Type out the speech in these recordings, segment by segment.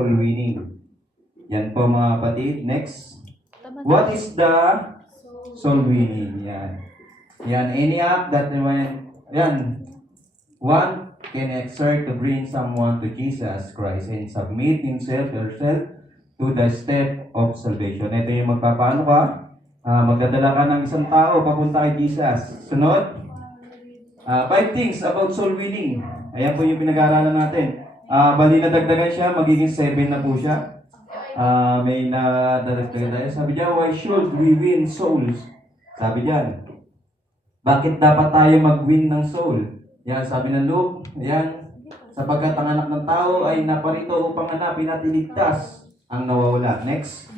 soul winning. Yan po mga kapatid. Next. What is the soul winning? Yan. Yan. Any act that one can exert to bring someone to Jesus Christ and submit himself or herself to the step of salvation. Ito yung magpapaano ka. Magdadala ka ng isang tao papunta kay Jesus. Sunod. 5 things about soul winning. Ayan po yung pinag-aaralan natin. Bali nadagdagan siya, magiging 7 na po siya. May nadagdagan tayo. Sabi niya, why should we win souls? Sabi niyan, bakit dapat tayo mag-win ng soul? Yan, sabi ng Luke, yan, sapagkat ang anak ng tao ay naparito upang hanapin at iligtas ang nawawala. Next.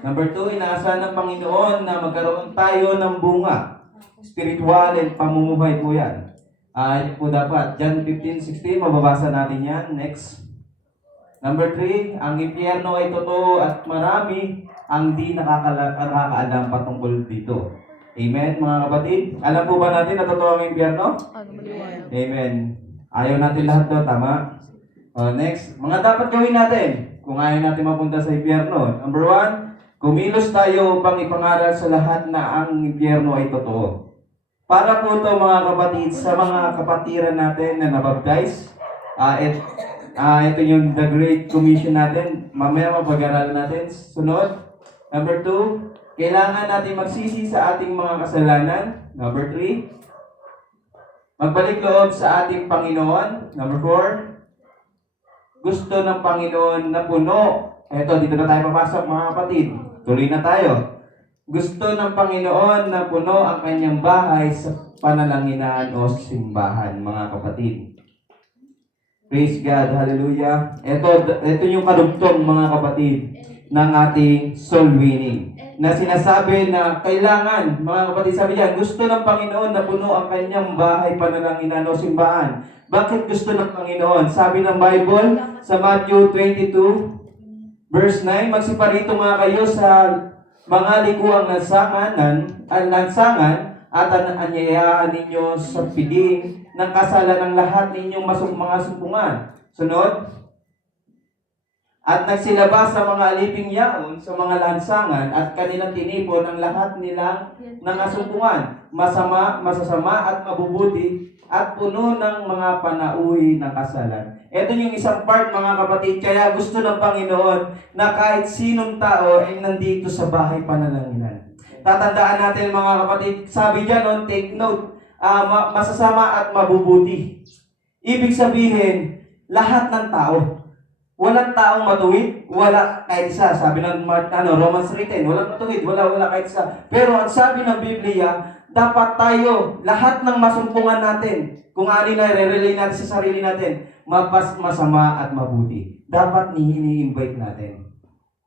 Number 2, inaasahan ng Panginoon na magkaroon tayo ng bunga. Spiritual and pamumuhay po yan. Yan po dapat. John 15:16, mababasa natin yan. Next. Number 3, ang impyerno ay totoo at marami ang di nakakaalam patungkol dito. Amen, mga kapatid? Alam po ba natin na totoo ang impyerno? Amen. Ayaw natin lahat doon, tama? Next, mga dapat gawin natin kung ayaw natin mapunta sa impyerno. Number 1, kumilos tayo upang ipangaral sa lahat na ang impyerno ay totoo. Para po ito mga kapatid, sa mga kapatiran natin na nabaptize, ito yung the Great Commission natin. Mamaya mapag-aralan natin. Sunod. Number 2, kailangan natin magsisi sa ating mga kasalanan. Number 3, magbalik loob sa ating Panginoon. Number 4, gusto ng Panginoon na puno. Eto, dito na tayo papasok mga kapatid. Tuloy na tayo. Gusto ng Panginoon na puno ang kanyang bahay sa panalanginan o simbahan, mga kapatid. Praise God, hallelujah. Ito yung karugtong, mga kapatid, ng ating soul winning. Na sinasabi na kailangan, mga kapatid, sabi niya, gusto ng Panginoon na puno ang kanyang bahay, panalanginan o simbahan. Bakit gusto ng Panginoon? Sabi ng Bible sa Matthew 22, verse 9, magsiparito nga kayo sa mga likuang lansangan at anyayaan ninyo sa piding ng kasalan ng lahat ninyong mga sumpungan. Sunod. At nagsilabas sa mga aliping yaon sa mga lansangan at kanilang tinipon ang lahat nilang nangasumpungan, masasama at mabubuti at puno ng mga panauhi ng kasalan. Ito yung isang part, mga kapatid, kaya gusto ng Panginoon na kahit sinong tao ay nandito sa bahay panalangin. Tatandaan natin, mga kapatid, sabi dyan, take note, masasama at mabubuti. Ibig sabihin, lahat ng tao. Walang taong matuwid, wala kahit isa. Sabi ng Romans 3:10, walang matuwid, wala kahit isa. Pero ang sabi ng Biblia, dapat tayo, lahat ng masumpungan natin, kung ano na i-relay natin sa sarili natin, masama at mabuti. Dapat ini-invite natin.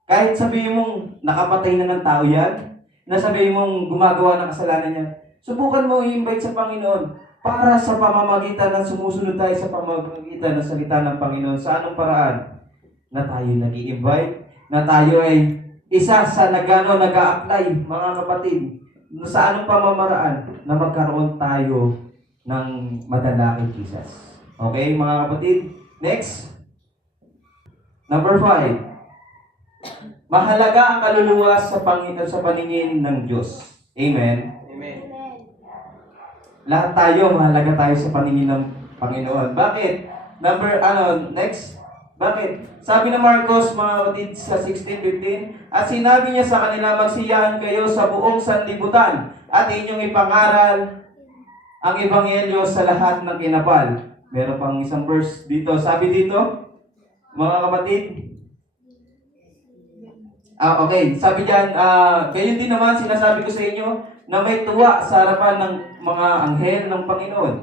Kahit sabihin mong nakapatay na ng tao yan, na sabihin mong gumagawa ng kasalanan niya, subukan mo i-invite sa Panginoon para sa pamamagitan ng sumusunod tayo sa pamamagitan ng salita ng Panginoon. Sa anong paraan? Na tayo nag-i-invite, na tayo ay isa sa nag-a-apply, mga kapatid, sa anong pamamaraan na magkaroon tayo ng madala kay Jesus. Okay, mga kapatid? Next. Number 5. Mahalaga ang kaluluwa sa paningin ng Diyos. Amen? Amen. Lahat tayo, mahalaga tayo sa paningin ng Panginoon. Bakit? Next. Bakit? Sabi ng Marcos, mga kapatid, sa 16:15, at sinabi niya sa kanila, magsiyahan kayo sa buong sanlibutan at inyong ipangaral ang ebanghelyo sa lahat ng kinapal. Meron pang isang verse dito. Sabi dito, mga kapatid, okay, sabi diyan, gayon din naman sinasabi ko sa inyo na may tuwa sa harapan ng mga anghel ng Panginoon,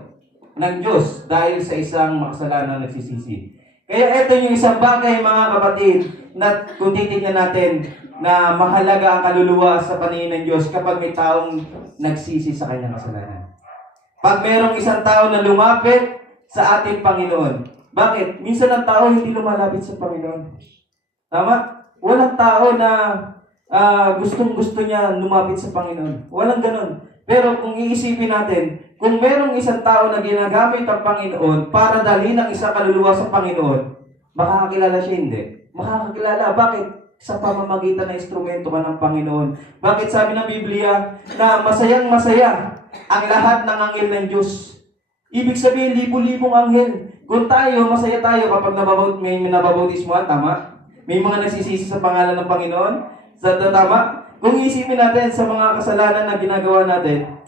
ng Diyos, dahil sa isang makasalanan nagsisisi. Kaya ito yung isang bagay, mga kapatid, na kung titignan natin na mahalaga ang kaluluwa sa paningin ng Diyos kapag may taong nagsisi sa kanyang kasalanan. Pag merong isang tao na lumapit sa ating Panginoon. Bakit? Minsan ang tao hindi lumalapit sa Panginoon. Tama? Walang tao na gustong-gusto niya lumapit sa Panginoon. Walang ganun. Pero kung iisipin natin, kung merong isang tao na ginagamit ang Panginoon para dalhin ang isang kaluluwa sa Panginoon, Makakakilala siya, hindi. Makakakilala. Bakit? Sa pamamagitan ng instrumento ka ng Panginoon. Bakit sabi ng Biblia na masayang masaya ang lahat ng anghel ng Diyos? Ibig sabihin, libo-libong anghel. Kung tayo, masaya tayo kapag may nababautismuhan, tama? May mga nagsisisi sa pangalan ng Panginoon. Tama? Kung isipin natin sa mga kasalanan na ginagawa natin,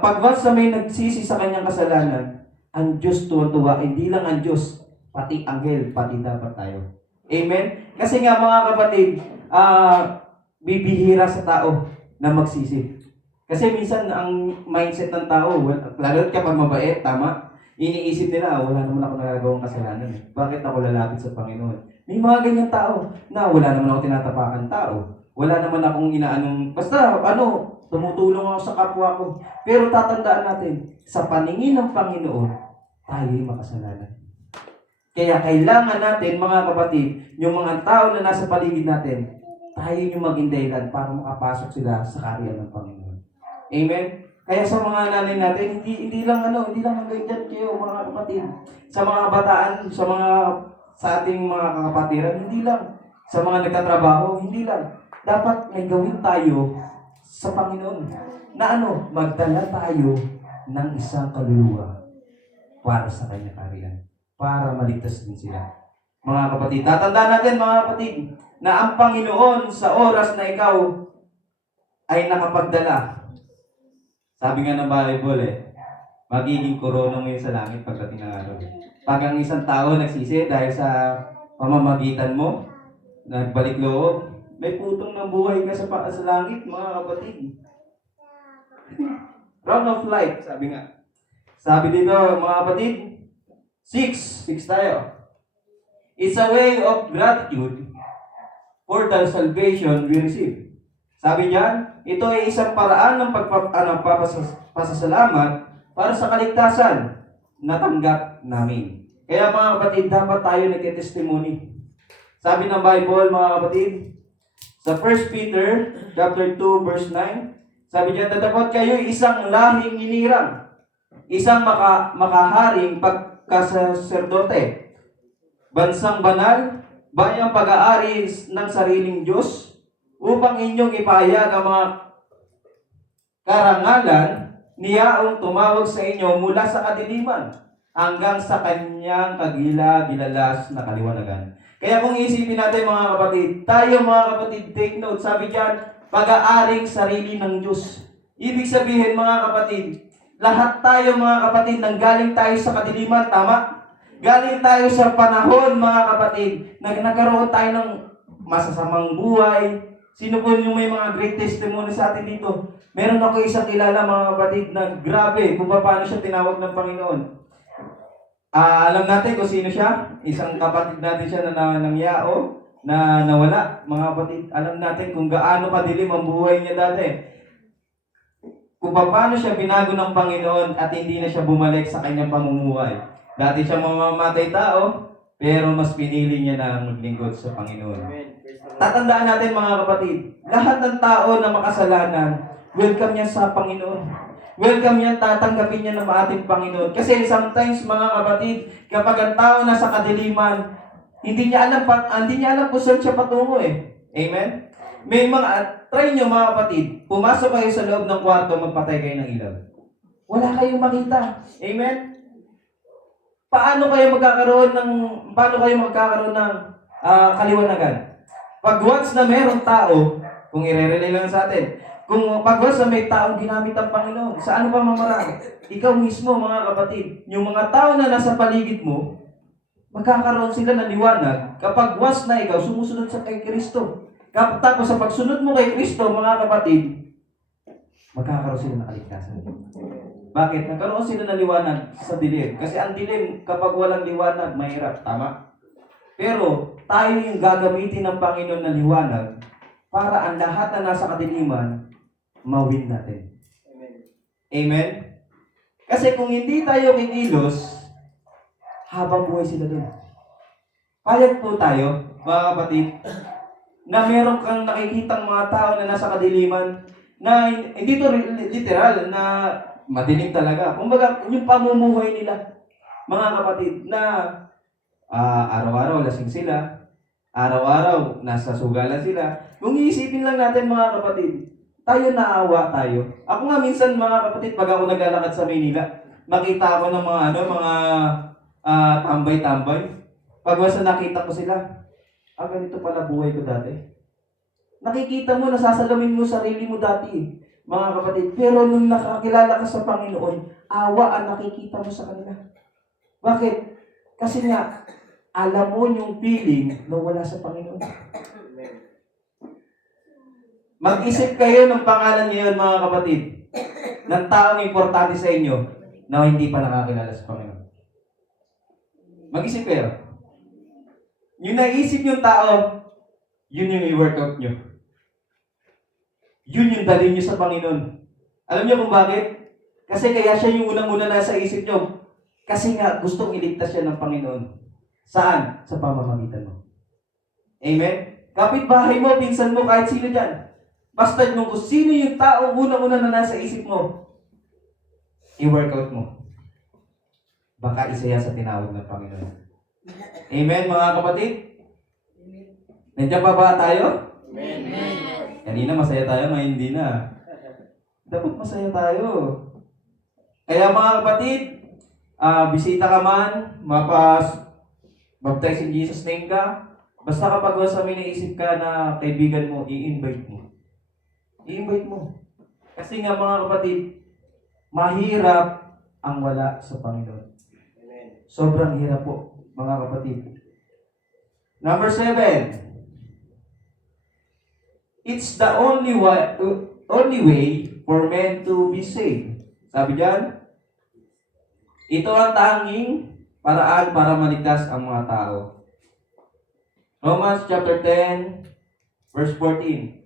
pag once na may nagsisi sa kanyang kasalanan, ang Diyos tuwa-tuwa, hindi lang ang Diyos, pati anghel, pati dapat tayo. Amen? Kasi nga mga kapatid, bibihira sa tao na magsisi. Kasi minsan ang mindset ng tao, lalo kapag mabait, tama? Iniisip nila, wala naman ako nagagawang kasalanan. Bakit ako lalapit sa Panginoon? May mga ganyan tao na wala naman ako tinatapakan tao. Wala naman akong inaanong, basta tumutulong ako sa kapwa ko. Pero tatandaan natin, sa paningin ng Panginoon, tayo'y makasalanan. Kaya kailangan natin, mga kapatid, yung mga tao na nasa paligid natin, tayo yung maging dahilan para makapasok sila sa karya ng Panginoon. Amen? Kaya sa mga nanay natin, hindi lang hanggang dyan kayo, mga kapatid. Sa mga kabataan, sa ating mga kakapatiran, hindi lang. Sa mga nagtatrabaho, hindi lang. Dapat may gawin tayo sa Panginoon. Na magdala tayo ng isang kaluluwa para sa kanyang karyan. Para maligtas din sila. Mga kapatid, tatandaan natin mga kapatid, na ang Panginoon sa oras na ikaw ay nakapagdala. Sabi nga ng Bible magiging korona mo yun sa langit pagdating ng araw. Pag ang isang tao nagsisi dahil sa pamamagitan mo, nagbalik loob, may putong ng buhay ka sa langit, mga kapatid. Round of life, sabi nga. Sabi dito, mga kapatid, 6 tayo. It's a way of gratitude for the salvation we receive. Sabi diyan, ito ay isang paraan ng pasasalamat para sa kaligtasan na tanggap namin. Kaya mga kapatid, dapat tayo nagtitestimony. Sabi ng Bible, mga kapatid, sa 1 Peter chapter 2 verse 9, sabi diyan, datapot kayo isang lahing hinirang, isang makaharing pagkasaserdote, bansang banal, bayang pag-aari ng sariling Diyos, upang inyong ipahayag ang mga karangalan niyaong tumawag sa inyo mula sa kadiliman hanggang sa kanyang kagila-gilalas na kaliwanagan. Kaya kung isipin natin mga kapatid, tayo mga kapatid, take note, sabi diyan, pag-aaring sarili ng Diyos. Ibig sabihin mga kapatid, lahat tayo mga kapatid, nanggaling tayo sa kadiliman, tama? Galing tayo sa panahon mga kapatid, nagkaroon tayo ng masasamang buhay. Sino po yung may mga great testimony sa atin dito? Meron ako isang kilala mga kapatid na grabe kung paano siya tinawag ng Panginoon. Alam natin kung sino siya. Isang kapatid natin siya na nangyao, na nawala. Mga kapatid, alam natin kung gaano kadilim ang buhay niya dati. Kung paano siya binago ng Panginoon at hindi na siya bumalik sa kanyang pamumuhay. Dati siya mamamatay tao, pero mas pinili niya na maglingkod sa Panginoon. Tatandaan natin mga kapatid, lahat ng tao na makasalanan, welcome niya sa Panginoon. Welcome niya, tatanggapin niya ng ating Panginoon. Kasi sometimes mga kapatid, kapag ang tao nasa kadiliman, hindi niya alam kung saan siya patungo Amen? May try niyo mga kapatid, pumasok kayo sa loob ng kwarto, magpatay kayo ng ilaw. Wala kayong makita. Amen? Paano kayo magkakaroon ng kaliwanagan? Pag once na merong tao, kung i-relay lang sa atin, kung pag once na may taong ginamit ang Panginoon, sa ano pa mamaraan? Ikaw mismo, mga kapatid, yung mga tao na nasa paligid mo, magkakaroon sila ng liwanag kapag once na ikaw sumusunod sa kay Kristo. Tapos sa pagsunod mo kay Kristo, mga kapatid, magkakaroon sila ng kaligtasan. Bakit? Nagkaroon sila ng liwanag sa dilim. Kasi ang dilim, kapag walang liwanag, mahirap. Tama? Pero, tayo yung gagamitin ng Panginoon na liwanag para ang lahat na nasa kadiliman, mawin natin. Amen? Amen? Kasi kung hindi tayo kikilos, habang buhay sila doon. Payag po tayo, mga kapatid, na meron kang nakikitang mga tao na nasa kadiliman, na hindi to literal, na madilim talaga. Kumbaga, yung pamumuhay nila, mga kapatid, na araw-araw lasing sila, araw-araw nasa sugalan sila. Kung iisipin lang natin mga kapatid, tayo naawa tayo. Ako nga minsan mga kapatid, pag ako naglalakad sa Maynila, makita ako ng mga tambay-tambay. Pag wasa nakita ko sila, ganito pala buhay ko dati. Nakikita mo, nasasalamin mo sarili mo dati, mga kapatid. Pero nung nakakilala ka sa Panginoon, awa ang nakikita mo sa kanila. Bakit? Kasi nga, alam mo yung feeling na wala sa Panginoon. Mag-isip kayo ng pangalan ngayon, mga kapatid, ng taong importante sa inyo na hindi pa nakakilala sa Panginoon. Mag-isip kayo. Yung naisip yung tao, yun yung i-workout nyo. Yun yung dalhin nyo sa Panginoon. Alam niyo kung bakit? Kasi kaya siya yung unang-una nasa isip nyo. Kasi nga, gustong iligtas siya ng Panginoon. Saan? Sa pamamagitan mo. Amen? Kapitbahay mo, pinsan mo, kahit sino dyan. Basta kung sino yung taong unang-una na nasa isip mo, i-workout mo. Baka isa yan sa tinawag ng Panginoon. Amen, mga kapatid? Nandiyan pa ba tayo? Amen. Kanina masaya tayo, ngayon hindi na. Dapat masaya tayo. Kaya mga kapatid, bisita ka man, baptize in Jesus' name ka, basta kapag sa may naisip ka na kaibigan mo, i-invite mo. I-invite mo. Kasi nga mga kapatid, mahirap ang wala sa Panginoon. Sobrang hirap po, mga kapatid. Number 7. It's the only way for men to be saved. Sabi diyan, ito ang tanging paraan para maligtas ang mga tao. Romans chapter 10, verse 14.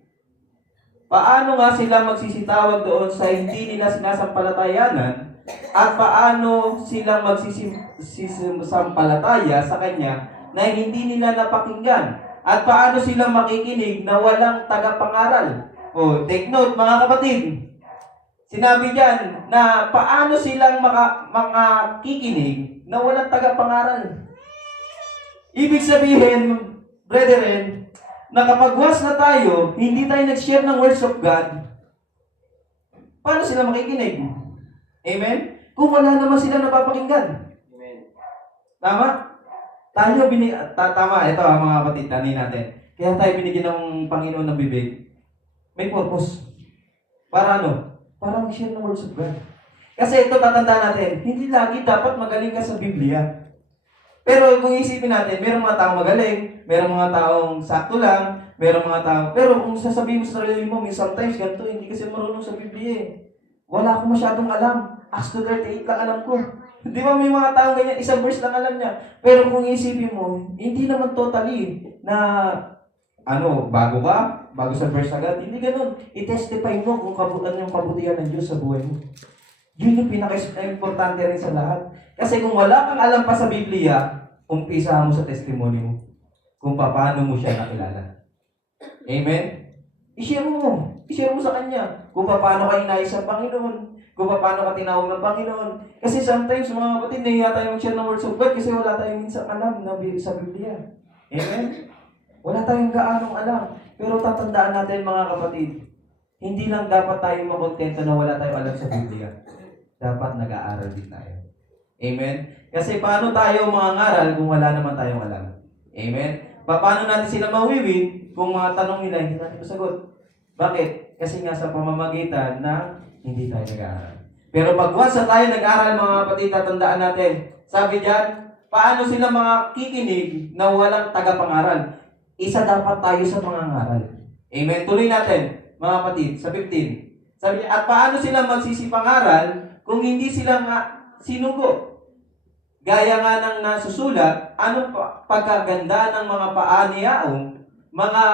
Paano nga sila magsisitawag doon sa hindi nila sinasampalatayanan at paano sila magsisisampalataya sa Kanya na hindi nila napakinggan at paano sila makikinig na walang tagapangaral. Take note mga kapatid. Sinabi diyan na paano silang makakikinig na walang tagapangaral. Ibig sabihin, brethren, na kapag was na tayo, hindi tayo nag-share ng words of God, paano sila makikinig? Amen? Kung wala naman sila napapakinggan. Amen. Tama? Tama, ito mga kapatid, tanin natin. Kaya tayo binigyan ng Panginoon ng bibig. May purpose. Para ano? Para mag-share ng words of God. Kasi ito tatandaan natin, hindi lagi dapat magaling ka sa Biblia. Pero kung isipin natin, merong mga taong magaling, merong mga taong sakto lang, merong mga taong... Pero kung sasabihin mo sa sarili mo, sometimes ganito, hindi kasi marunong sa Biblia eh. Wala akong masyadong alam. Acts 2:38 lang alam ko. Di ba may mga taong ganyan, isang verse lang alam niya. Pero kung isipin mo, hindi naman totally na bago sa verse agad. Hindi ganun. I-testify mo kung ano yung kabutihan ng Diyos sa buhay mo. Yun yung pinaka-importante rin sa lahat. Kasi kung wala kang alam pa sa Biblia, umpisahan mo sa testimony mo kung paano mo siya nakilala. Amen? I-share mo. I-share mo sa Kanya kung paano ka inayos sa Panginoon, kung paano ka tinawag ng Panginoon. Kasi sometimes, mga kapatid, nahiya tayo mag-share ng words of God kasi wala tayong minsan alam na sa Biblia. Amen? Wala tayong gaanong alam. Pero tatandaan natin, mga kapatid, hindi lang dapat tayo makontento na wala tayong alam sa Biblia. Dapat nag-aaral din tayo. Amen? Kasi paano tayo mangangaral kung wala naman tayong alam? Amen? Paano natin sila mawiwin kung mga tanong nila hindi natin masagot? Bakit? Kasi nga sa pamamagitan na hindi tayo nag-aaral. Pero pag once tayo nag-aaral, mga kapatid, tatandaan natin. Sabi diyan, paano sila makikinig na walang tagapangaral? Isa dapat tayo sa mangangaral. Amen? Tuloy natin, mga kapatid, sa 15. Sabi niya, at paano sila magsisipangaral kung hindi sila nga sinugo? Gaya nga ng nasusulat, anong pagkaganda ng mga paaniyaong, mga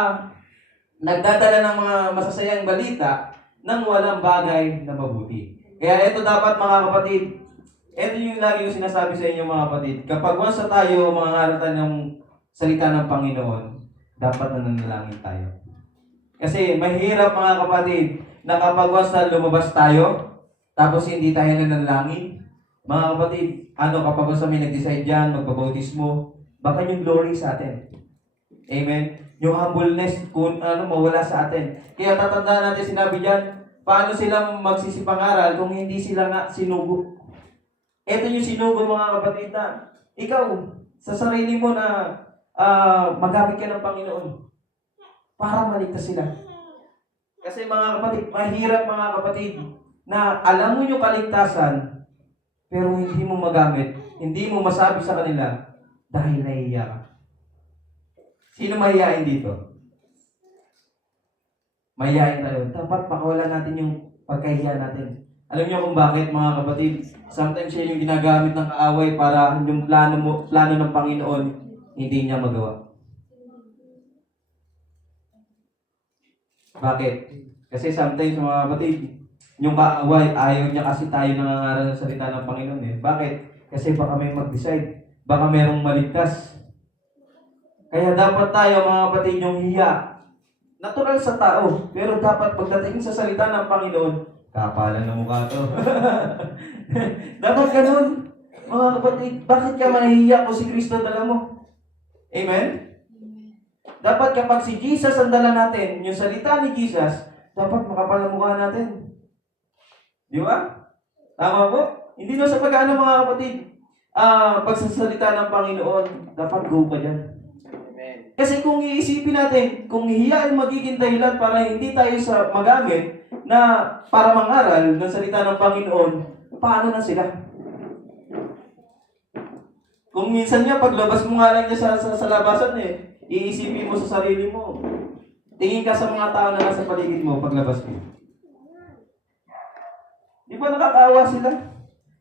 nagdadala ng mga masasayang balita nang walang bagay na mabuti. Kaya ito dapat mga kapatid, ito yung lagi ko sinasabi sa inyo mga kapatid, kapag once na tayo mangangaral tayo ng salita ng Panginoon, dapat nananalangin tayo. Kasi mahirap mga kapatid, na kapag once na lumabas tayo, tapos hindi tayo nananalangin, mga kapatid, kapag once na may nag-decide dyan, magpabautismo, baka yung glory sa atin. Amen? Yung humbleness, kung ano, mawala sa atin. Kaya tatandaan natin, sinabi diyan, paano sila magsisipangaral kung hindi sila nga sinugo? Ito yung sinugo, mga kapatid, na ikaw, sa sarili mo na magamit ka ng Panginoon para maligtas sila. Kasi mga kapatid, mahirap mga kapatid, na alam mo yung kaligtasan, pero hindi mo magamit, hindi mo masabi sa kanila dahil nahihiya ka. Sino mahihiyain dito? Mahihiyain tayo. Dapat pakawalan natin yung pagkahiya natin. Alam niyo kung bakit mga kapatid? Sometimes siya yung ginagamit ng kaaway para yung plano ng Panginoon, hindi niya magawa. Bakit? Kasi sometimes mga kapatid, yung kaaway, ayaw niya kasi tayo nangangaral ng salita ng Panginoon eh. Bakit? Kasi baka may mag-decide. Baka merong maligtas. Kaya dapat tayo mga kapatid yung hiya. Natural sa tao. Pero dapat pagdating sa salita ng Panginoon, kapalan ng mukha to. Dapat ganun. Mga kapatid, bakit ka mahihiya kung si Kristo dala mo? Amen? Dapat kapag si Jesus ang dala natin, yung salita ni Jesus, dapat makapal ang mukha natin. Di ba? Tama po? Hindi na sa pag-ano mga kapatid. Pagsasalita ng Panginoon, dapat go ka dyan. Amen. Kasi kung iisipin natin, kung hiya ay magiging dahilan para hindi tayo sa magamit na para mangaral ng salita ng Panginoon, paano na sila? Kung minsan nga, paglabas mo nga lang niya sa labasan iisipin mo sa sarili mo. Tingin ka sa mga tao na nasa paligid mo paglabas mo. Di ba nakakaawa sila?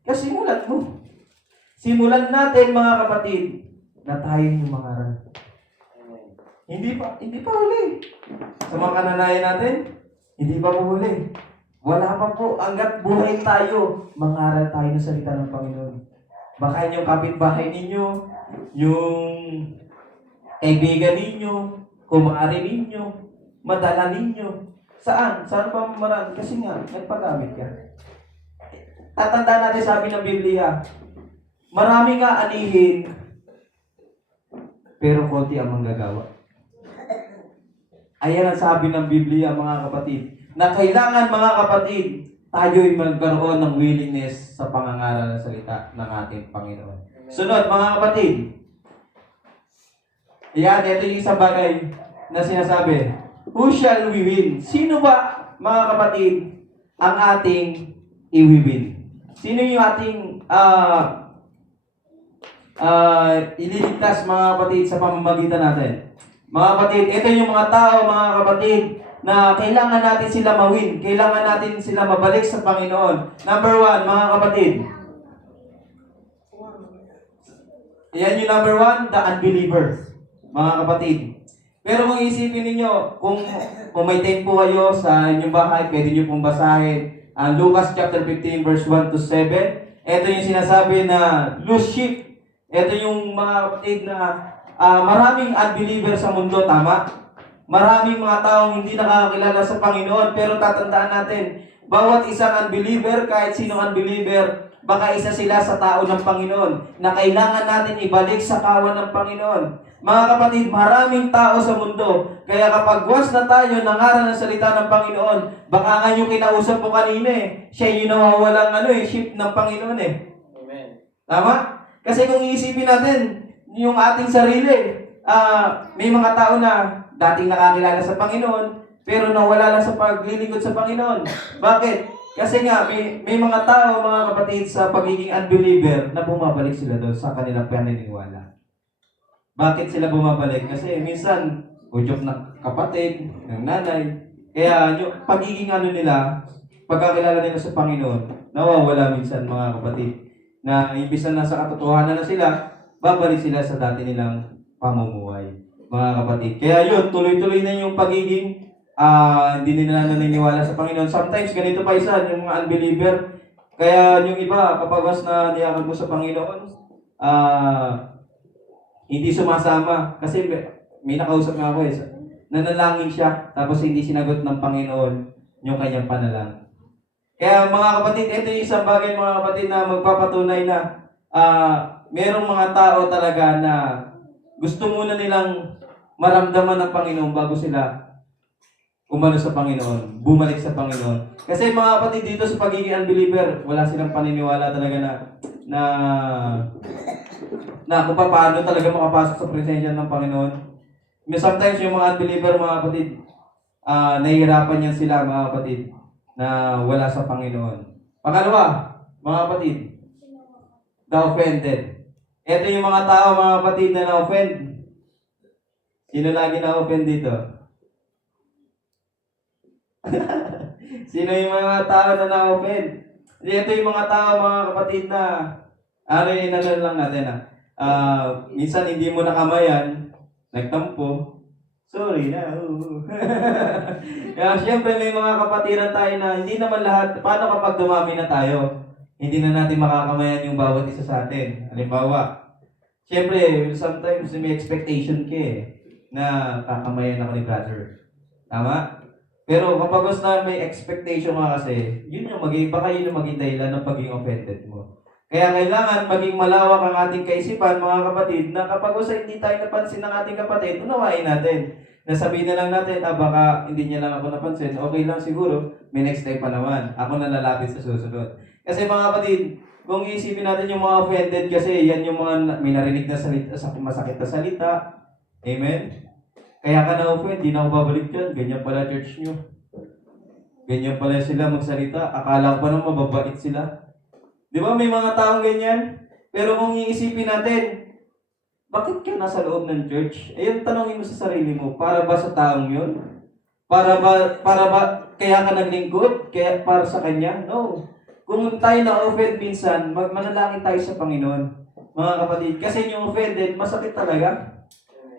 Kasi simulan mo. Simulan natin mga kapatid na tayo yung mangaral. Hindi pa huli. Sa mga kananayan natin, hindi pa huli. Wala pa po. Hanggat buhay tayo, mangaral tayo ng salita ng Panginoon. Baka yung kapitbahay ninyo, yung kaibigan ninyo, kumari ninyo, madala ninyo. Saan? Saan pa mamaraan? Kasi nga, nagpagamit ka. Tatandaan natin sabi ng Biblia, marami nga anihin, pero konti ang manggagawa. Ayan ang sabi ng Biblia, mga kapatid, na kailangan mga kapatid, tayo'y magkaroon ng willingness sa pangangaral ng salita ng ating Panginoon. Sunod, mga kapatid, yan, ito yung isang bagay na sinasabi, who shall we win? Sino ba, mga kapatid, ang ating iwiwin? Sino yung ating ililigtas, mga kapatid, sa pamamagitan natin? Mga kapatid, ito yung mga tao, mga kapatid, na kailangan natin sila mawin. Kailangan natin sila mabalik sa Panginoon. Number 1, mga kapatid. Yan yung number 1, the unbeliever. Mga kapatid. Pero kung isipin ninyo, kung may tempo kayo sa inyong bahay, pwede nyo pong basahin Lucas chapter 15 verse 1 to 7. Ito yung sinasabi na loose sheep. Ito yung mga kapatid na maraming unbeliever sa mundo, tama? Maraming mga taong hindi nakakakilala sa Panginoon, pero tatandaan natin, bawat isang unbeliever, kahit sino unbeliever, baka isa sila sa tao ng Panginoon na kailangan natin ibalik sa kawan ng Panginoon. Mga kapatid, maraming tao sa mundo. Kaya kapag once na tayo nangaral ng salita ng Panginoon, baka nga yung kinausap mo kanina siya yung nawawalang sheep ng Panginoon Amen. Tama? Kasi kung iisipin natin, yung ating sarili, may mga tao na dating nakakilala sa Panginoon, pero nawala lang sa paglilingkod sa Panginoon. Bakit? Kasi nga, may mga tao, mga kapatid, sa pagiging unbeliever, na bumabalik sila doon sa kanilang paniniwala. Bakit sila bumabalik? Kasi minsan, udyok na kapatid, ng nanay. Kaya yung pagiging nila, pagkakilala nila sa Panginoon, nawawala minsan mga kapatid. Na imbis na nasa katotohanan na sila, babalik sila sa dati nilang pamumuhay. Mga kapatid. Kaya yun, tuloy-tuloy na yung pagiging hindi nila naniniwala sa Panginoon. Sometimes, ganito pa isa, yung mga unbeliever. Kaya yung iba, kapag mas na niyakag mo sa Panginoon, hindi sumasama. Kasi may nakausap nga ako nanalangin siya, tapos hindi sinagot ng Panginoon yung kanyang panalangin. Kaya mga kapatid, ito yung isang bagay mga kapatid na magpapatunay na merong mga tao talaga na Gusto muna nilang maramdaman ng Panginoon bago sila umano sa Panginoon, bumalik sa Panginoon. Kasi mga kapatid dito sa pagiging unbeliever, wala silang paniniwala talaga na na kung paano talaga makapasok sa presensya ng Panginoon. Sometimes yung mga unbeliever, mga kapatid, nahihirapan yan sila, mga kapatid, na wala sa Panginoon. Pangalawa, mga kapatid, the offended. Ito yung mga tao, mga kapatid, na na-offend. Sino lagi na-offend dito? Sino yung mga tao na na-offend? Ito yung mga tao, mga kapatid, na ano lang natin, minsan hindi mo nakamayan, nagtampo, sorry na. Kaya syempre may mga kapatiran tayo na hindi naman lahat, paano kapag dumami na tayo? Hindi na natin makakamayan yung bawat isa sa atin. Halimbawa, syempre, sometimes may expectation ka na kakamayan ako ni brother. Tama? Pero kapag na may expectation ka kasi, baka yun yung maging dahilan ng pagiging offended mo. Kaya kailangan maging malawak ang ating kaisipan, mga kapatid, na kapag hindi tayo napansin ng ating kapatid, unawain natin. Nasabihin na lang natin, baka hindi niya lang ako napansin, okay lang siguro, may next time pa naman. Ako na lalapit sa susunod. Kasi mga kapatid, kung iisipin natin yung mga offended kasi yan yung mga may narinig na salita, masakit na salita. Amen? Kaya ka na-offend, di na ako babalik dyan. Ganyan pala church nyo. Ganyan pala sila magsalita. Akala ko pa nang mababait sila. Di ba may mga taong ganyan? Pero kung iisipin natin, bakit ka nasa loob ng church? Ayun, tanongin mo sa sarili mo, para ba sa taong yun? Para ba, kaya ka naglingkod? Kaya para sa kanya? No. Kung tayo na-offend minsan, manalangin tayo sa Panginoon. Mga kapatid, kasi yung offended, masakit talaga.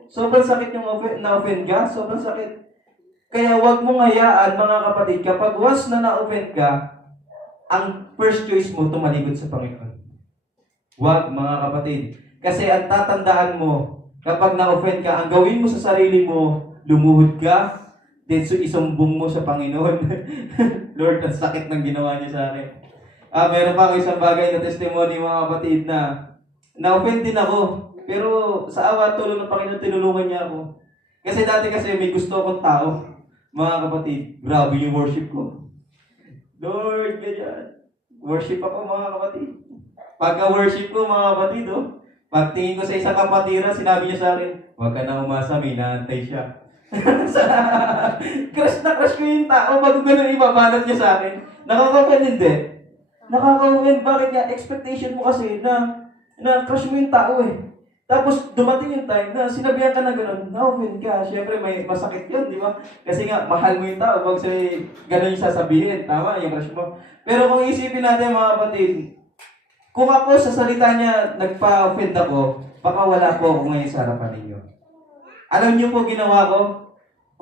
Sobrang sakit yung na-offend ka, sobrang sakit. Kaya huwag mong hayaan, mga kapatid, kapag once na na-offend ka, ang first choice mo, tumalikod sa Panginoon. Huwag, mga kapatid. Kasi ang tatandaan mo, kapag na-offend ka, ang gawin mo sa sarili mo, lumuhod ka, then isumbong mo sa Panginoon. Lord, ang sakit ng ginawa niya sa akin. Meron pa ako isang bagay na testimony, mga kapatid, na na-offend din ako. Pero sa awa at tulong ng Panginoon, tinulungan niya ako. Kasi dati may gusto akong tao. Mga kapatid, grabe yung worship ko. Lord, ganyan. Worship ako, mga kapatid. Pagka-worship ko, mga kapatid, pagtingin ko sa isang kapatiran, sinabi niya sa akin, huwag ka na umasa, may naantay siya. Crush na crush ko yung tao, bago ganun ibabanat niya sa akin. Nakaka-offend hindi. Nakaka-offend, bakit nga? Expectation mo kasi na crush mo yung tao Tapos dumating yung time na sinabihan ka na gano'n, na-offend ka. Siyempre may masakit yun, di ba? Kasi nga, mahal mo yung tao, wag sa'yo gano'n yung sasabihin. Tama, yung crush mo. Pero kung isipin natin, mga kapatid, kung ako sa salita niya nagpa-offend ako, baka wala po ako ngayon sa harapan ninyo. Alam niyo po ginawa ko?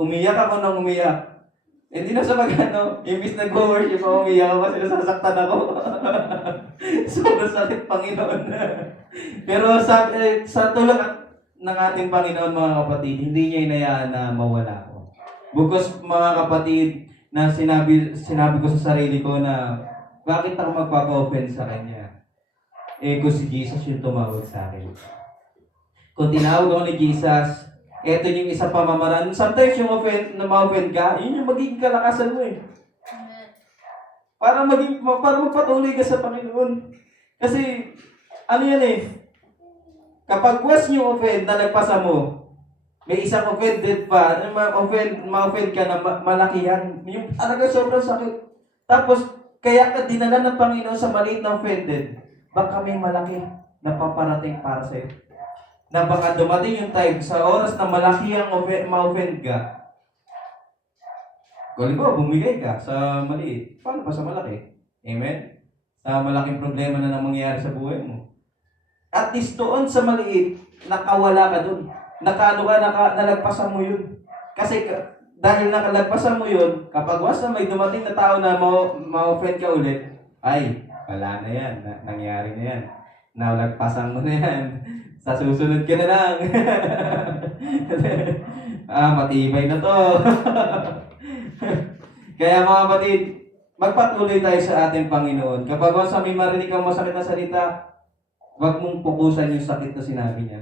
Umiyak ako nang umiyak. Hindi na sa imbis nag-worship ako, umiyak ako kasi nasasaktan ako. Sobrang sakit, Panginoon. Pero sa tulong ng ating Panginoon, mga kapatid, hindi niya inayaan na mawala ako. Because, mga kapatid, na sinabi ko sa sarili ko na bakit ako magpapa-offend sa Kanya? Kung si Jesus yung tumawag sa akin. Kung tinawag ako ni Jesus, ito yung isa pamamaraan. Sometimes yung ma-offend ka, yun yung magiging kalakasan mo Para magpatuloy ka sa Panginoon. Kasi, ano yan kapag was yung offend na nagpasa mo, may isang offended pa, ma-offend ka na malaki yan. Yung talaga sobrang sakit. Tapos, kaya ka dinala ng Panginoon sa maliit na offended, baka may malaki na paparating para sa'yo. Na baka dumating yung time sa oras na malaki ang ma-offend ka. Halimbawa, bumigay ka sa maliit. Paano pa sa malaki? Amen? Sa malaking problema na mangyayari sa buhay mo. At least doon sa maliit, nakawala ka doon. Nalagpasan mo yun. Kasi dahil nakalagpasan mo yun, kapag once na may dumating na tao na ma-offend ka ulit, ay, wala na yan. Nangyari na yan. Nalagpasan mo na yan. Sa susunod ka na lang. Matibay na to. Kaya mga kapatid, magpatuloy tayo sa ating Panginoon. Kapag once may marinig kang masakit na salita, huwag mong pukusan yung sakit na sinabi niya.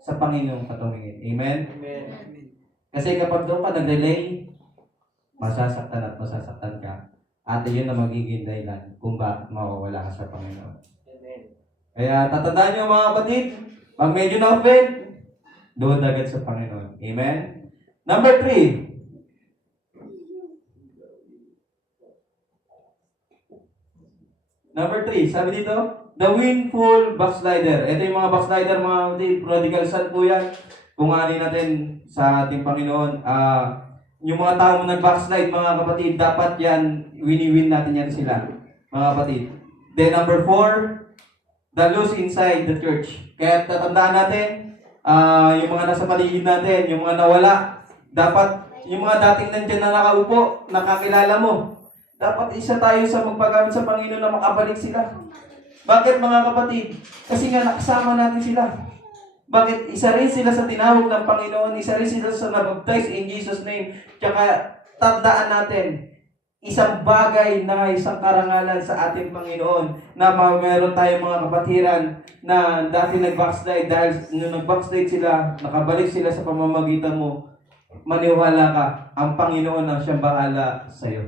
sa Panginoon ka tumingin. Amen? Amen. Kasi kapag doon ka nag-relay, masasaktan at masasaktan ka. At yun na magiging dahilan kung bakit mawawala ka sa Panginoon. Amen. Kaya tatandaan nyo mga kapatid, pag medyo na-offend, doon agad sa Panginoon. Amen? Number 3. Number 3, sabi dito, the willful backslider. Ito yung mga backslider, mga kapatid, prodigal son po yan. Kung ano natin sa ating Panginoon, yung mga tao nag-backslide, mga kapatid, dapat yan, wini-win natin yan sila, mga kapatid. Then number 4, the loose inside the church. Kaya tatandaan natin, yung mga nasa paligid natin, yung mga nawala, dapat yung mga dating nandyan na nakaupo, nakakilala mo, dapat isa tayo sa magpagamit sa Panginoon na makabalik sila. Bakit mga kapatid? Kasi nga nakasama natin sila. Bakit? Isa rin sila sa tinawag ng Panginoon, isa rin sila sa nabaptize in Jesus' name. Tsaka tandaan natin, isang bagay na isang karangalan sa ating Panginoon na mayroon tayong mga kapatiran na dati nag-backslide dahil nung nag-backslide sila, nakabalik sila sa pamamagitan mo, maniwala ka, ang Panginoon ang siyang bahala sa iyo.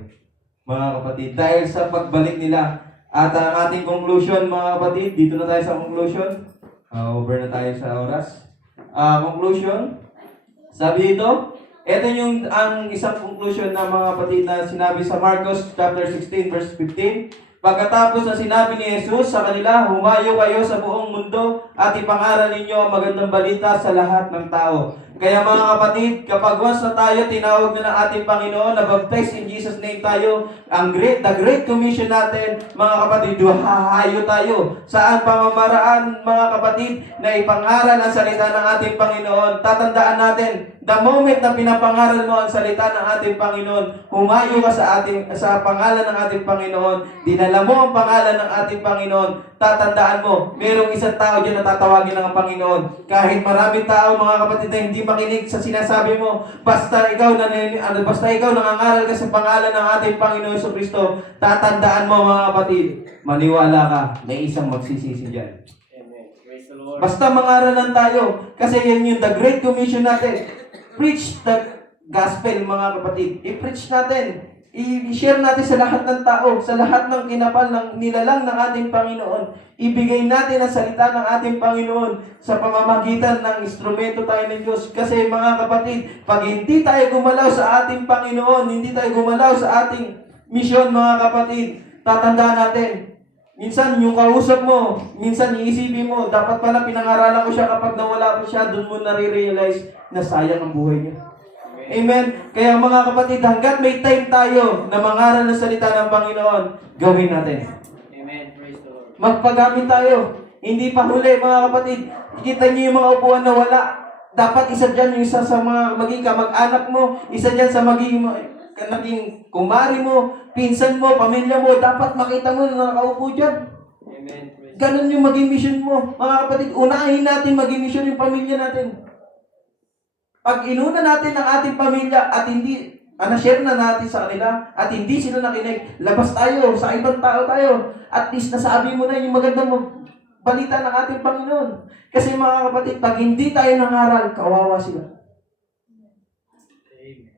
Mga kapatid, dahil sa pagbalik nila at ang ating conclusion mga kapatid, dito na tayo sa conclusion. Over na tayo sa oras. Conclusion, sabi dito, ito yung ang isang conclusion ng mga kapatid na sinabi sa Marcos chapter 16 verse 15. Pagkatapos na sinabi ni Jesus sa kanila, humayo kayo sa buong mundo at ipangaral ninyo ang magandang balita sa lahat ng tao. Kaya mga kapatid, kapag once na tayo tinawag na ng ating Panginoon, na baptize in Jesus' name tayo, the Great Commission natin, mga kapatid, hahayo tayo. Saan pamamaraan, mga kapatid, na ipangaral ang salita ng ating Panginoon. Tatandaan natin, the moment na pinapangaral mo ang salita ng ating Panginoon, humayo ka sa pangalan ng ating Panginoon, dinala mo ang pangalan ng ating Panginoon, tatandaan mo, mayroong isang tao dyan na tatawagin ng Panginoon. Kahit maraming tao, mga kapatid, na hindi makinig sa sinasabi mo, basta ikaw nangangaral ka sa pangalan ng ating Panginoon Jesucristo, tatandaan mo, mga kapatid, maniwala ka, may isang magsisisi dyan. Amen. Praise the Lord. Basta mangaral lang tayo, kasi yan yung the Great Commission natin. Preach the gospel, mga kapatid. I-preach natin. I-share natin sa lahat ng tao, sa lahat ng kinapal ng nilalang ng ating Panginoon. Ibigay natin ang salita ng ating Panginoon sa pamamagitan ng instrumento tayo ng Diyos. Kasi mga kapatid, pag hindi tayo gumalaw sa ating Panginoon, hindi tayo gumalaw sa ating misyon, mga kapatid, tatandaan natin, minsan yung kausap mo, minsan iisipin mo, dapat pala pinangaralan ko siya kapag nawala pa siya, doon mo nare-realize na sayang ang buhay niya. Amen. Kaya mga kapatid, hanggat may time tayo na mangaral ng salita ng Panginoon, gawin natin. Amen. Praise the Lord. Magpagamit tayo. Hindi pa huli, mga kapatid. Kita niyo yung mga upuan na wala. Dapat isa dyan yung isa sa mga maging kamag-anak mo, isa dyan sa maging kumari mo, pinsan mo, pamilya mo, dapat makita mo na nakaupo dyan. Amen. Ganun yung maging mission mo. Mga kapatid, unahin natin maging mission yung pamilya natin. Pag inuna natin ang ating pamilya at hindi, na-share na natin sa kanila at hindi sila nakinig, labas tayo, sa ibang tao tayo. At least nasabi mo na yung magandang balita ng ating Panginoon. Kasi mga kapatid, pag hindi tayo nangaral, kawawa sila.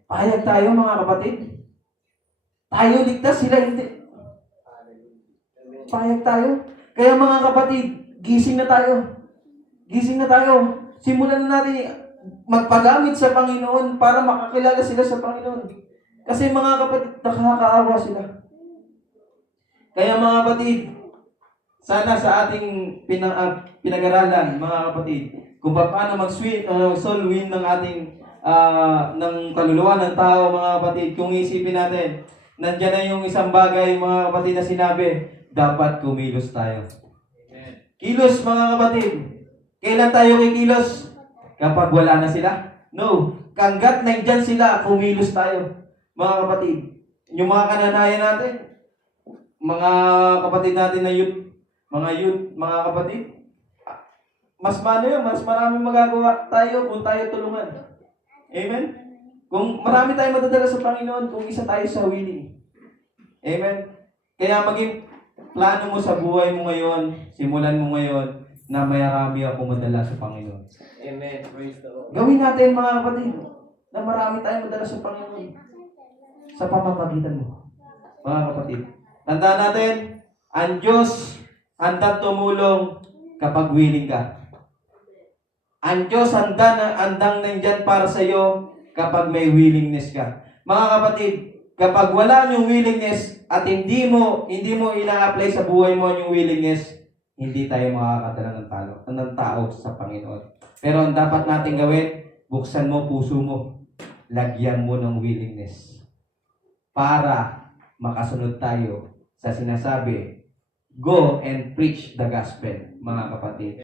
Payag tayo mga kapatid. Tayo ligtas, sila hindi. Payag tayo. Kaya mga kapatid, gising na tayo. Gising na tayo. Simulan na natin magpagamit sa Panginoon para makakilala sila sa Panginoon. Kasi mga kapatid, nakakaawa sila. Kaya mga kapatid, sana sa ating pinag-aralan, mga kapatid, kung paano soul win ng ating ng kaluluwa ng tao, mga kapatid, kung isipin natin, nandiyan na yung isang bagay, mga kapatid, na sinabi, dapat kumilos tayo. Kilos, mga kapatid. Kailan tayo kikilos? Kapag wala na sila? No. Hanggat nandyan sila, kumilos tayo. Mga kapatid, yung mga kananayan natin, mga kapatid natin na mga kapatid, mas maraming magagawa tayo kung tayo tulungan. Amen? Kung marami tayong madadala sa Panginoon, kung isa tayo sa willing. Amen? Kaya maging plano mo sa buhay mo ngayon, simulan mo ngayon, na marami ako madala sa Panginoon. Amen. Praise the Lord. Gawin natin mga kapatid na marami tayong madala sa Panginoon sa pamamagitan mo. Mga kapatid, tandaan natin, ang Diyos handang tumulong kapag willing ka. Ang Diyos handang nandyan para sa iyo kapag may willingness ka. Mga kapatid, kapag wala yung willingness at hindi mo ina-apply sa buhay mo yung willingness, hindi tayo makakadala ng tao sa Panginoon. Pero ang dapat natin gawin, buksan mo puso mo, lagyan mo ng willingness para makasunod tayo sa sinasabi, go and preach the gospel, mga kapatid.